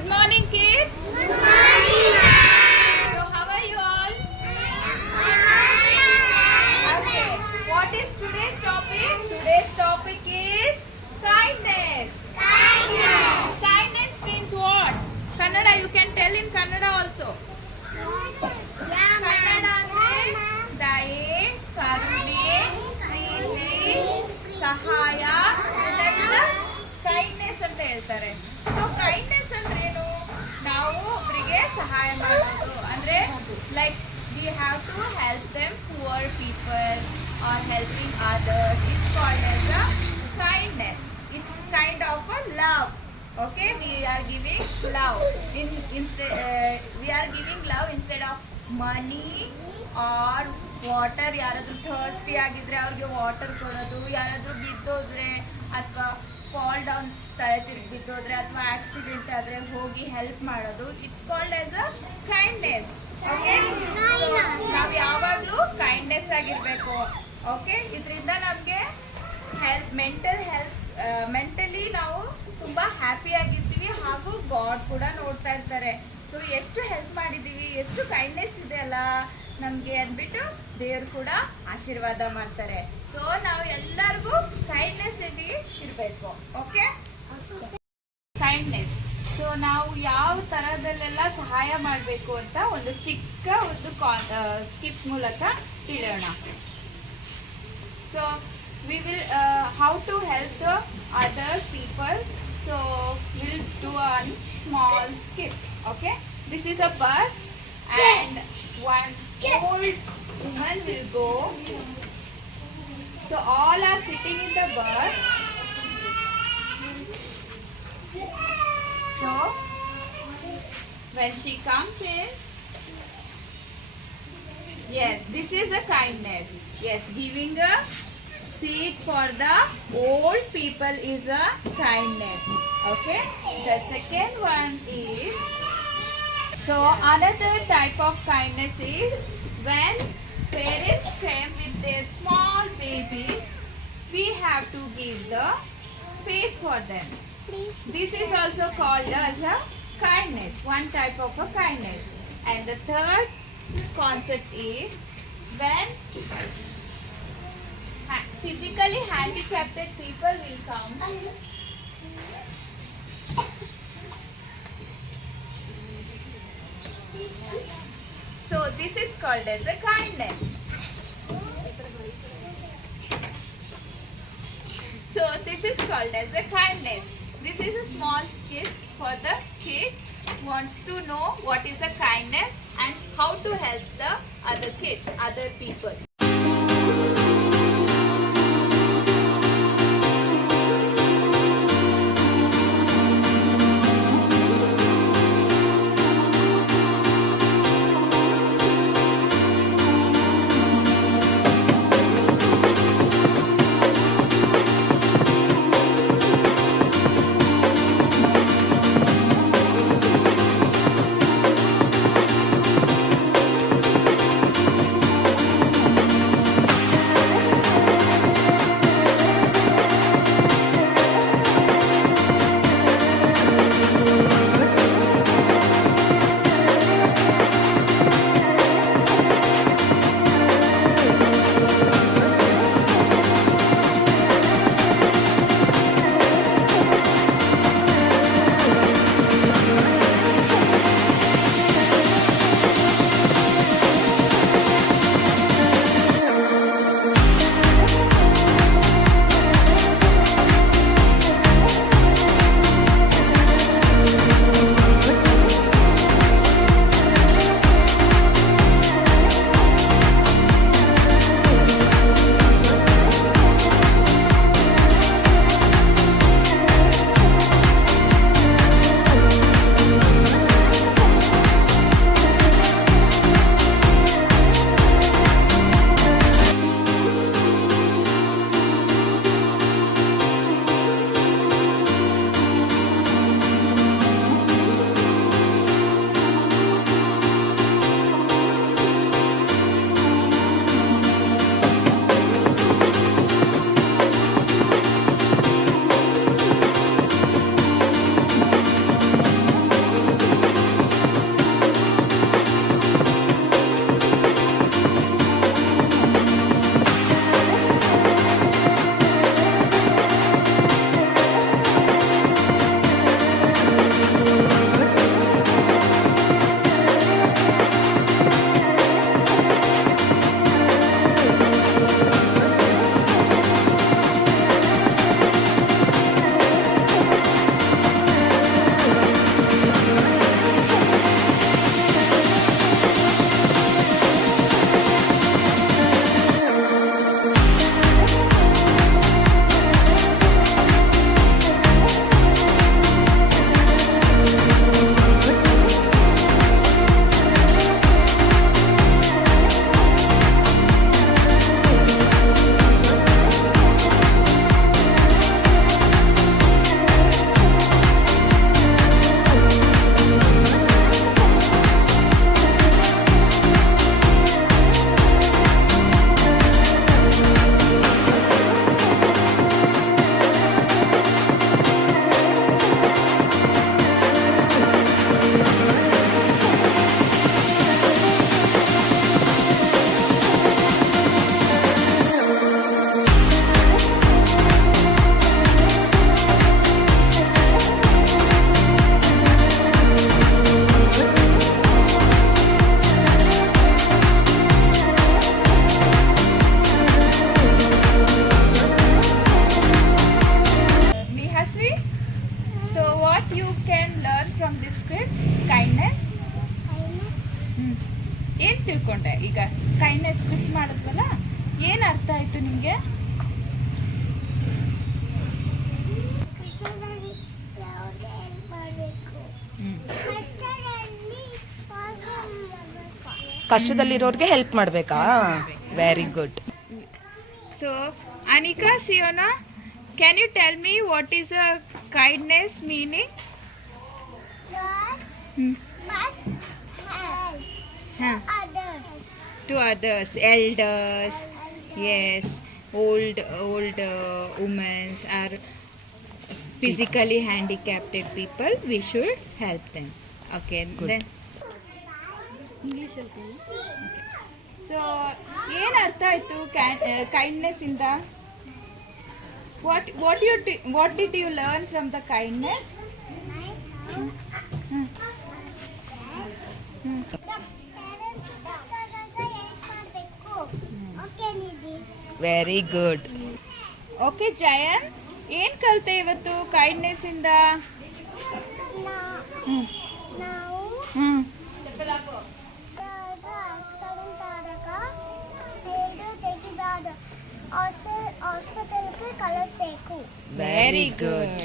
Good morning, kids. Good morning, ma'am. So, how are you all? Okay. What is today's topic? Today's topic is kindness. Kindness. Kindness means what? Kannada. You can tell in Kannada also. Kannada ಅಂದ್ರೆ ದಯೆ, ಕರುಣೆ, ಪ್ರೀತಿ, ಸಹಾಯ ಇದೆಲ್ಲ ಕೈಂಡ್ನೆಸ್ ಅಂತ ಹೇಳ್ತಾರೆ. So kindness ಅಂದ್ರೆ ಏನು? ನಾವು ಒಬ್ಬರಿಗೆ ಸಹಾಯ ಮಾಡೋದು ಅಂದ್ರೆ like we have to help them poor people are helping others. It's called as a kindness. It's kind of a love. Okay, we are giving love we are giving love instead of money or water. ಯಾರಾದರೂ thirsty ಆಗಿದ್ರೆ ಅವ್ರಿಗೆ ವಾಟರ್ ಕೊಡೋದು, ಯಾರಾದರೂ ಬಿದ್ದೋದ್ರೆ ಅಥವಾ fall down ತಲೆ ತಿರುಗಿ ಬಿದ್ದೋದ್ರೆ ಅಥವಾ ಆಕ್ಸಿಡೆಂಟ್ ಆದರೆ ಹೋಗಿ ಹೆಲ್ಪ್ ಮಾಡೋದು. It's called as a kindness. Okay, ನಾವು ಯಾವಾಗಲೂ ಕೈಂಡ್ನೆಸ್ ಆಗಿರಬೇಕು. ಓಕೆ, ಇದರಿಂದ ನಮಗೆ ಮೆಂಟಲಿ ನಾವು ತುಂಬ ಹ್ಯಾಪಿ ಆಗಿರ್ತೀವಿ ಹಾಗೂ ಗಾಡ್ ಕೂಡ ನೋಡ್ತಾ ಇರ್ತಾರೆ. ಸೊ ಎಷ್ಟು ಹೆಲ್ಪ್ ಮಾಡಿದ್ದೀವಿ, ಎಷ್ಟು ಕೈಂಡ್ನೆಸ್ ಇದೆ ಅಲ್ಲ ನಮಗೆ ಅಂದ್ಬಿಟ್ಟು ದೇವರು ಕೂಡ ಆಶೀರ್ವಾದ ಮಾಡ್ತಾರೆ. ಸೊ ನಾವು ಎಲ್ಲರಿಗೂ ಕೈಂಡ್ನೆಸ್ ಅಲ್ಲಿ ಇರಬೇಕು. Okay, kindness. ಸೊ ನಾವು ಯಾವ ಥರದಲ್ಲೆಲ್ಲ ಸಹಾಯ ಮಾಡಬೇಕು ಅಂತ ಒಂದು ಚಿಕ್ಕ ಸ್ಕಿಪ್ ಮೂಲಕ ತಿಳಿಯೋಣ. So we will how to help the other people. So we'll do a small skip. Okay, this is a bus and one old woman will go. So all are sitting in the bus. So when she comes in, yes, this is a kindness. Yes, giving a seat for the old people is a kindness. Okay, the second one is, so another type of kindness is when parents came with their small babies, we have to give the space for them. This is also called as a kindness, one type of a kindness. And the third concept is when physically handicapped people will come. So this is called as a kindness. So this is called as a kindness. This is a small skit for the kids who wants to know what is a kindness and how to help the other kids, other people. What you can learn from this script? Kindness. ಏನು ತಿಳ್ಕೊಂಡೆ ಈಗ? Kindness script ಮಾಡಿದ್ವಲ್ಲ, ಏನು ಅರ್ಥ ಆಯ್ತು ನಿಮಗೆ? ಕಷ್ಟದಲ್ಲಿರೋರ್ಗೆ help ಮಾಡಬೇಕಾ? Very good. So Anika, Siona, can you tell me what is a kindness meaning? To others, elders, yes, old women are physically handicapped people. We should help them. Okay, Good. then English also. Okay. So, ಏನು ಅರ್ಥ ಆಯ್ತು ಕೈಂಡ್ನೆಸ್ ಇಂದ? What did you learn from the kindness? Very good. Okay Jayan, ಏನು ಕಲಿತೆ ಇವತ್ತು ಕೈಂಡ್ನೆಸ್ ಇಂದ? ಹಾಸ್ಪಿಟಲ್ಗೆ ಕಳಿಸ್ಬೇಕು. Very good.